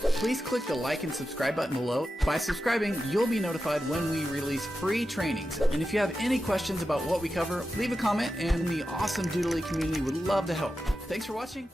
Please click the like and subscribe button below. By subscribing, you'll be notified when we release free trainings. And if you have any questions about what we cover, leave a comment and the awesome Doodly community would love to help. Thanks for watching.